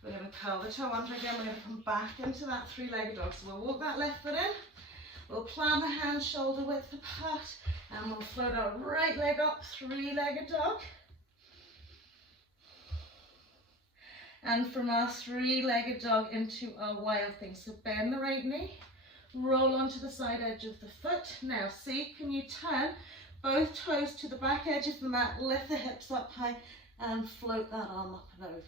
We're going to curl the toe under again. We're going to come back into that 3-legged dog. So we'll walk that left foot in. We'll plant the hands shoulder width apart, and we'll float our right leg up, 3-legged dog. And from our 3-legged dog into our wild thing. So bend the right knee, roll onto the side edge of the foot. Now see, can you turn both toes to the back edge of the mat, lift the hips up high and float that arm up and over.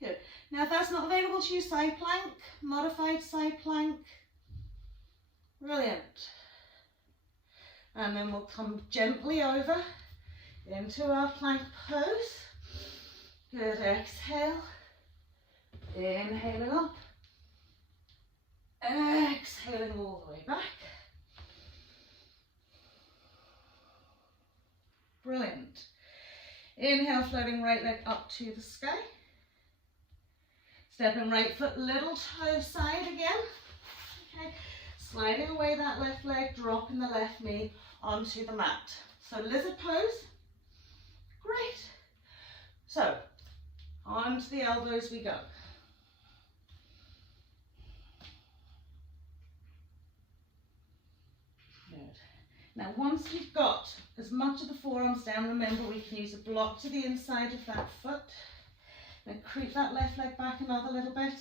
Good. Now if that's not available to you, side plank, modified side plank. Brilliant. And then we'll come gently over into our plank pose. Good, exhale. Inhaling up. Exhaling all the way back. Brilliant. Inhale, floating right leg up to the sky. Stepping right foot, little toe side again. Okay. Sliding away that left leg, dropping the left knee onto the mat. So lizard pose. Great. So onto the elbows we go. Good. Now once you've got as much of the forearms down, remember we can use a block to the inside of that foot. Then creep that left leg back another little bit.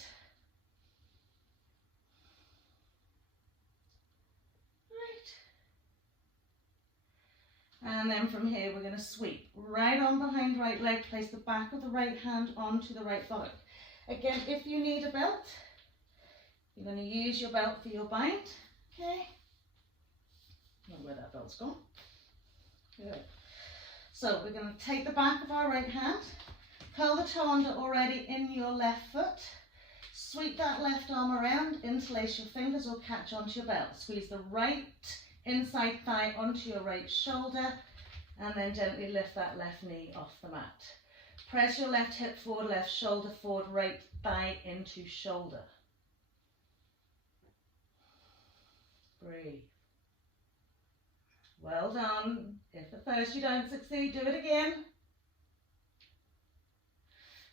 Right. And then from here we're going to sweep. Right arm behind right leg, place the back of the right hand onto the right buttock. Again, if you need a belt, you're going to use your belt for your bind. Okay. I don't know where that belt's gone. Good. So we're going to take the back of our right hand, curl the toe under already in your left foot, sweep that left arm around, interlace your fingers or catch onto your belt. Squeeze the right inside thigh onto your right shoulder and then gently lift that left knee off the mat. Press your left hip forward, left shoulder forward, right thigh into shoulder. Breathe. Well done. If at first you don't succeed, do it again.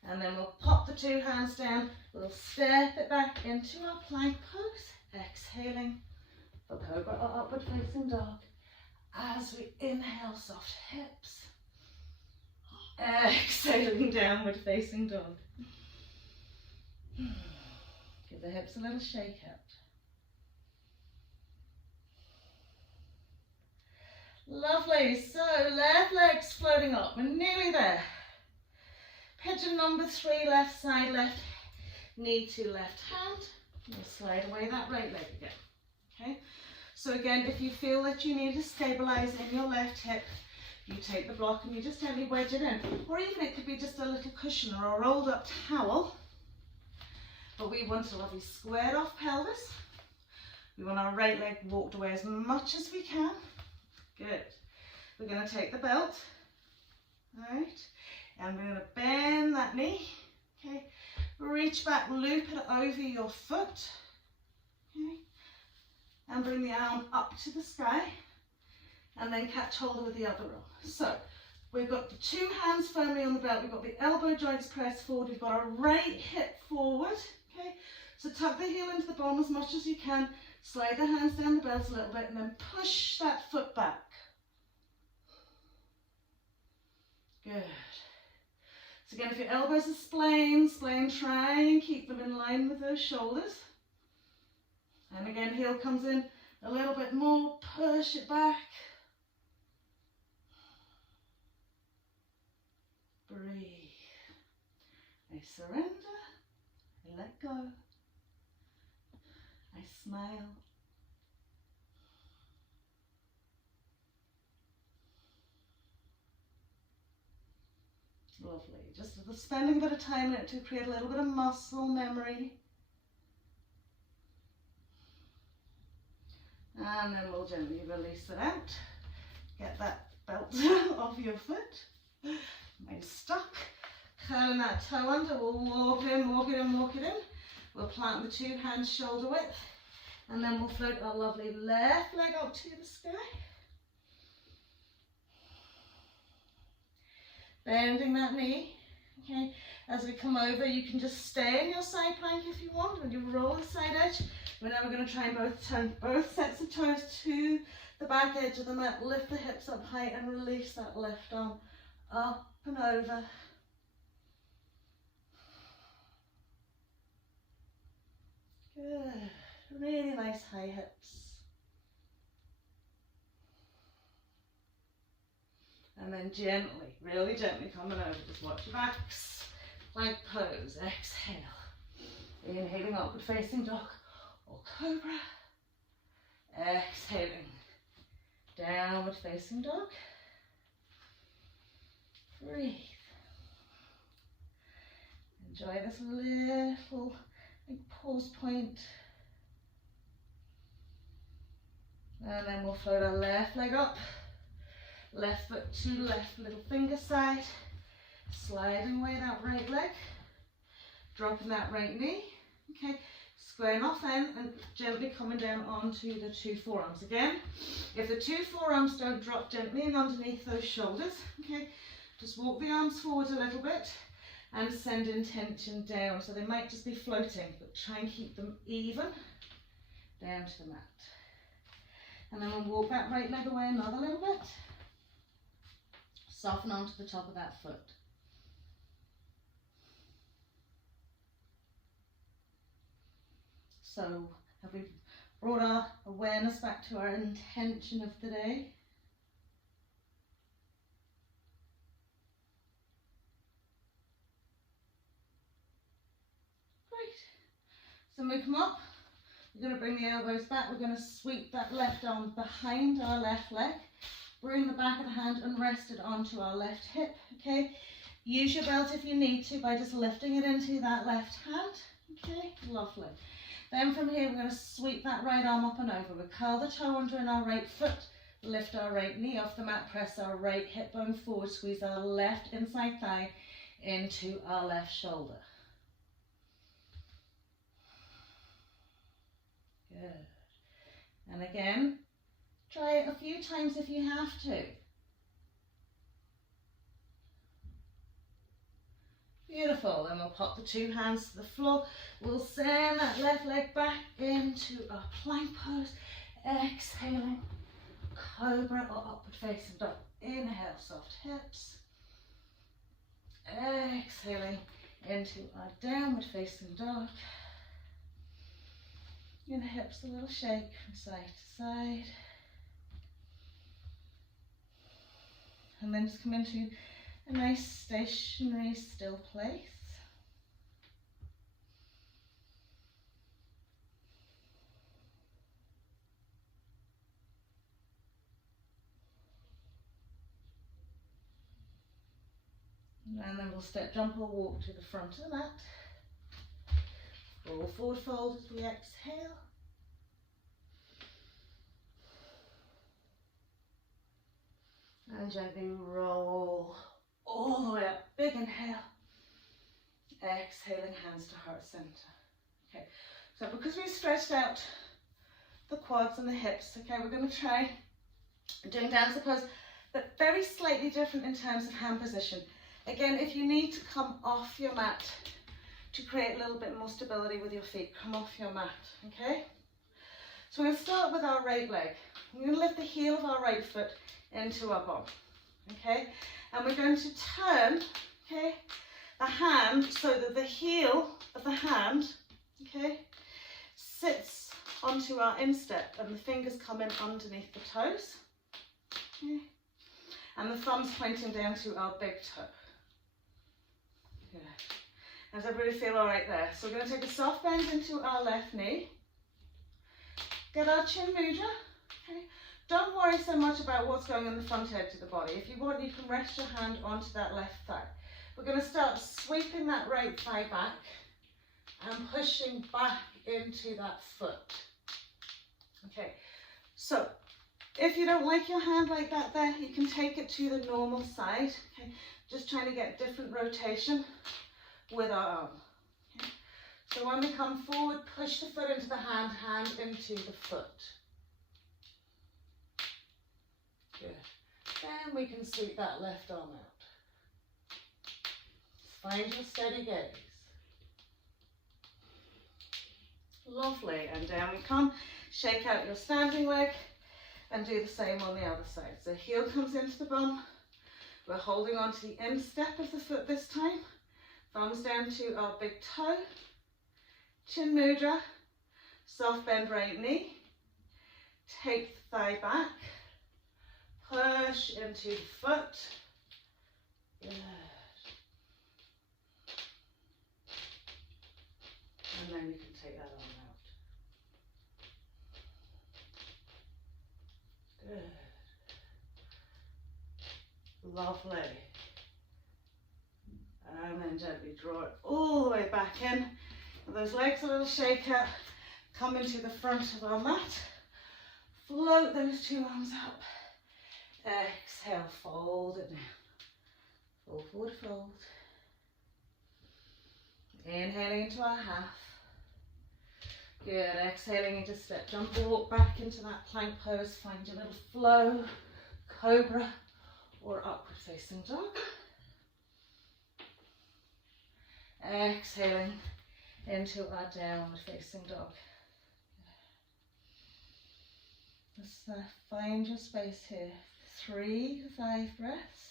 And then we'll pop the two hands down. We'll step it back into our plank pose. Exhaling for cobra or upward facing dog. As we inhale, soft hips. Exhaling, downward facing dog. Give the hips a little shake out. Lovely. So left leg's floating up. We're nearly there. Pigeon number 3, left side, left knee to left hand. We'll slide away that right leg again. Okay. So again, if you feel that you need to stabilize in your left hip, you take the block and you just gently wedge it in. Or even it could be just a little cushion or a rolled up towel. But we want a lovely squared off pelvis. We want our right leg walked away as much as we can. Good. We're going to take the belt. All right. And we're going to bend that knee. Okay. Reach back, loop it over your foot. Okay. And bring the arm up to the sky. And then catch hold with the other arm. So we've got the two hands firmly on the belt. We've got the elbow joints pressed forward. We've got our right hip forward. Okay. So tuck the heel into the bottom as much as you can. Slide the hands down the belt a little bit and then push that foot back. Good. So again, if your elbows are splaying, try and keep them in line with those shoulders. And again, heel comes in a little bit more, push it back. Breathe. I surrender, I let go, I smile. Lovely. Just spending a bit of time in it to create a little bit of muscle memory. And then we'll gently release it out. Get that belt off your foot. Mine's stuck. Curling that toe under. We'll walk it in, walk it in, walk it in. We'll plant the two hands shoulder width. And then we'll float our lovely left leg up to the sky. Bending that knee, okay. As we come over, you can just stay in your side plank if you want, and you roll the side edge. We're now going to try and turn both sets of toes to the back edge of the mat. Lift the hips up high and release that left arm up and over. Really nice high hips. And then gently, really gently coming over, just watch your backs. Plank pose, exhale. Inhaling upward facing dog or cobra. Exhaling, downward facing dog. Breathe. Enjoy this little pause point. And then we'll float our left leg up. Left foot to left, little finger side. Sliding away that right leg. Dropping that right knee. Okay, squaring off then and gently coming down onto the two forearms again. If the two forearms don't drop gently in underneath those shoulders, okay, just walk the arms forward a little bit and send intention down. So they might just be floating, but try and keep them even down to the mat. And then we'll walk that right leg away another little bit. Soften onto the top of that foot. So have we brought our awareness back to our intention of the day? Great. So when we come up, we're going to bring the elbows back. We're going to sweep that left arm behind our left leg. Bring the back of the hand and rest it onto our left hip, okay? Use your belt if you need to by just lifting it into that left hand, okay? Lovely. Then from here, we're going to sweep that right arm up and over. We curl the toe under in our right foot, lift our right knee off the mat, press our right hip bone forward, squeeze our left inside thigh into our left shoulder. Good. And again, try it a few times if you have to. Beautiful. Then we'll pop the two hands to the floor. We'll send that left leg back into a plank pose. Exhaling, cobra or upward facing dog. Inhale, soft hips. Exhaling into our downward facing dog. Your hips a little shake from side to side. And then just come into a nice stationary still place. And then we'll step, jump or walk to the front of the mat. Roll forward fold as we exhale. And gently roll all the way up. Big inhale. Exhaling, hands to heart center. Okay, so because we've stretched out the quads and the hips, okay, we're going to try doing dance pose, but very slightly different in terms of hand position. Again, if you need to come off your mat to create a little bit more stability with your feet, come off your mat, okay? So we're going to start with our right leg. We're going to lift the heel of our right foot into our bum, okay? And we're going to turn, okay, the hand so that the heel of the hand, okay, sits onto our instep and the fingers come in underneath the toes, okay? And the thumbs pointing down to our big toe. Good. Does everybody feel all right there? So we're going to take a soft bend into our left knee. Get our chin mudra, okay? Don't worry so much about what's going on the front edge of the body. If you want, you can rest your hand onto that left thigh. We're going to start sweeping that right thigh back and pushing back into that foot. Okay, so if you don't like your hand like that there, you can take it to the normal side. Okay, just trying to get different rotation with our arm. Okay. So when we come forward, push the foot into the hand, hand into the foot. Good. Then we can sweep that left arm out. Find your steady gaze. Lovely. And down we come. Shake out your standing leg and do the same on the other side. So heel comes into the bum. We're holding on to the instep of the foot this time. Thumbs down to our big toe. Chin mudra. Soft bend right knee. Take the thigh back. Push into the foot. Good. And then you can take that arm out. Good. Lovely. And then gently draw it all the way back in. With those legs a little shake up. Come into the front of our mat. Float those two arms up. Exhale, fold it down. Fold, forward, fold. Inhaling into our half. Good. Exhaling into step jump, walk back into that plank pose. Find your little flow, cobra or upward facing dog. Exhaling into our downward facing dog. Just find your space here. 3 to 5 breaths.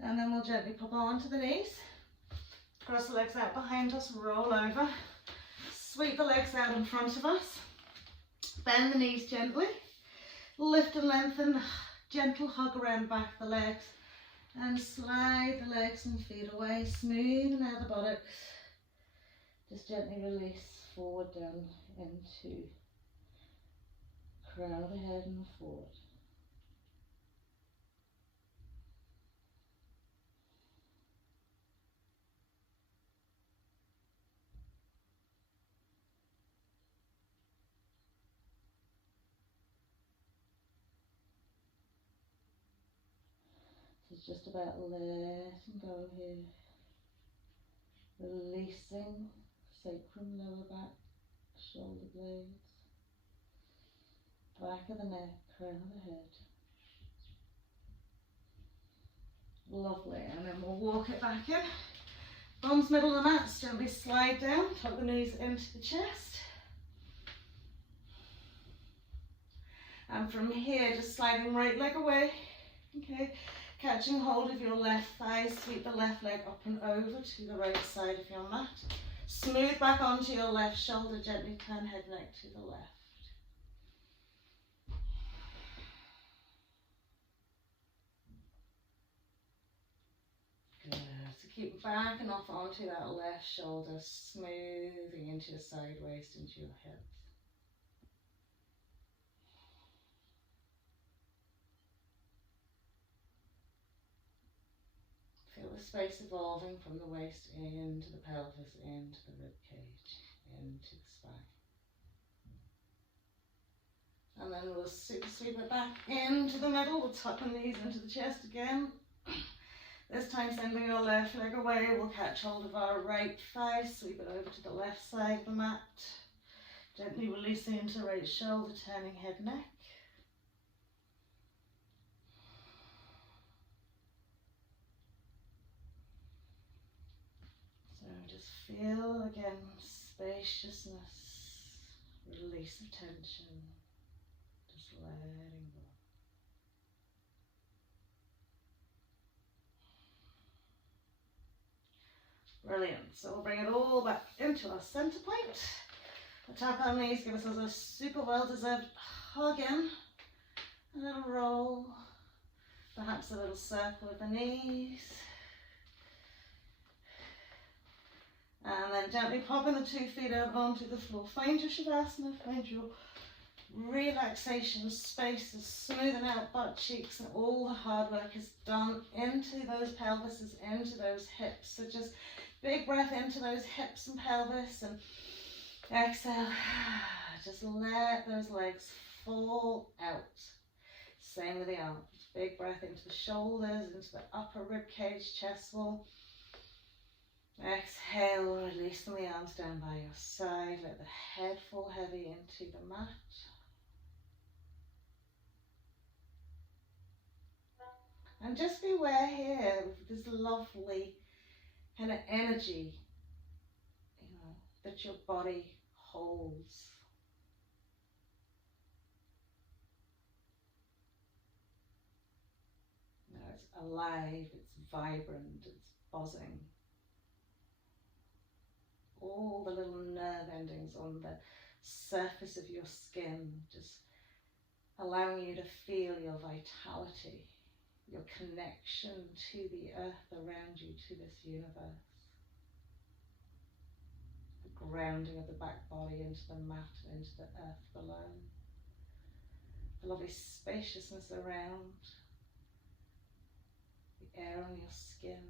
And then we'll gently pop onto the knees. Cross the legs out behind us, roll over. Sweep the legs out in front of us. Bend the knees gently. Lift and lengthen. Gentle hug around the back of the legs. And slide the legs and feet away. Smoothing out the buttocks. Just gently release forward down into crown of the head and forward. It's just about letting go here. Releasing sacrum, lower back, shoulder blades, back of the neck, crown of the head. Lovely, and then we'll walk it back in. Thumbs middle of the mat, gently slide down, tuck the knees into the chest. And from here, just sliding right leg away. Okay, catching hold of your left thigh, sweep the left leg up and over to the right side of your mat. Smooth back onto your left shoulder, gently turn head neck to the left. Good, so keep backing off onto that left shoulder, smoothing into your side waist, into your hips. Feel the space evolving from the waist into the pelvis, into the rib cage, into the spine. And then we'll sweep it back into the middle. We'll tuck the knees into the chest again. This time sending your left leg away. We'll catch hold of our right thigh, sweep it over to the left side of the mat. Gently releasing into right shoulder, turning head neck. Just feel again spaciousness, release of tension, just letting go. Brilliant. So we'll bring it all back into our center point. We'll tap our knees, give ourselves a super well-deserved hug in. A little roll, perhaps a little circle with the knees. And then gently popping the 2 feet out onto the floor. Find your Shavasana, find your relaxation spaces, smoothing out butt cheeks, and all the hard work is done into those pelvises, into those hips. So just big breath into those hips and pelvis, and exhale. Just let those legs fall out. Same with the arms. Big breath into the shoulders, into the upper rib cage, chest wall. Exhale, releasing the arms down by your side. Let the head fall heavy into the mat. And just be aware here of this lovely kind of energy, that your body holds. alive, it's vibrant, it's buzzing. All the little nerve endings on the surface of your skin, just allowing you to feel your vitality, your connection to the earth around you, to this universe. The grounding of the back body into the mat, into the earth below. The lovely spaciousness around, the air on your skin,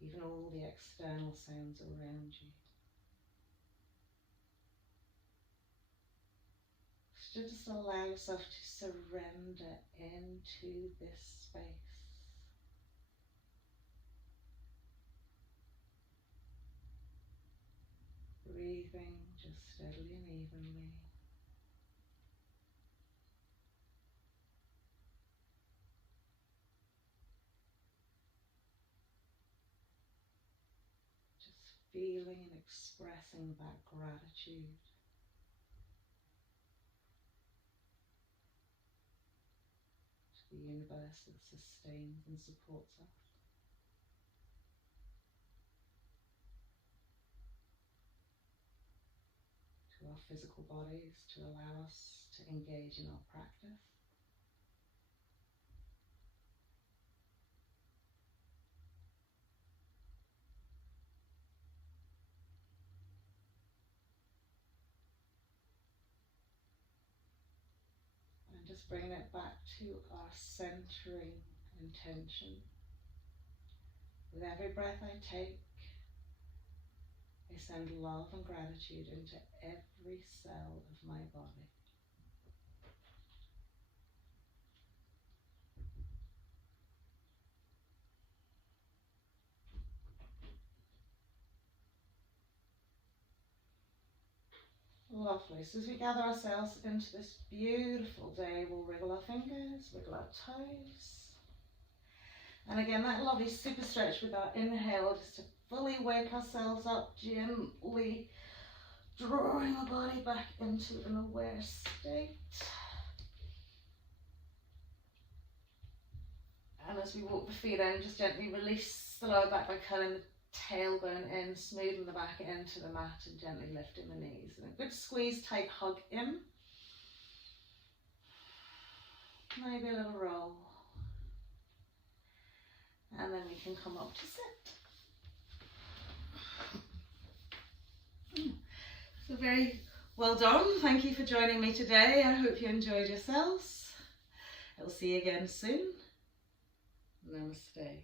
even all the external sounds around you. So just allow yourself to surrender into this space. Breathing just steadily and evenly. Just feeling and expressing that gratitude. To the universe that sustains and supports us. To our physical bodies, to allow us to engage in our practice. And just bring it back to our centering intention. With every breath I take, I send love and gratitude into every cell of my body. Lovely. So as we gather ourselves into this beautiful day, we'll wriggle our fingers, wiggle our toes. And again, that lovely super stretch with our inhale, just to fully wake ourselves up, gently drawing the body back into an aware state. And as we walk the feet in, just gently release the lower back by curling the tailbone in, smoothing the back into the mat and gently lifting the knees. And a good squeeze, tight hug in. Maybe a little roll. And then we can come up to sit. So very well done. Thank you for joining me today. I hope you enjoyed yourselves. I will see you again soon. Namaste.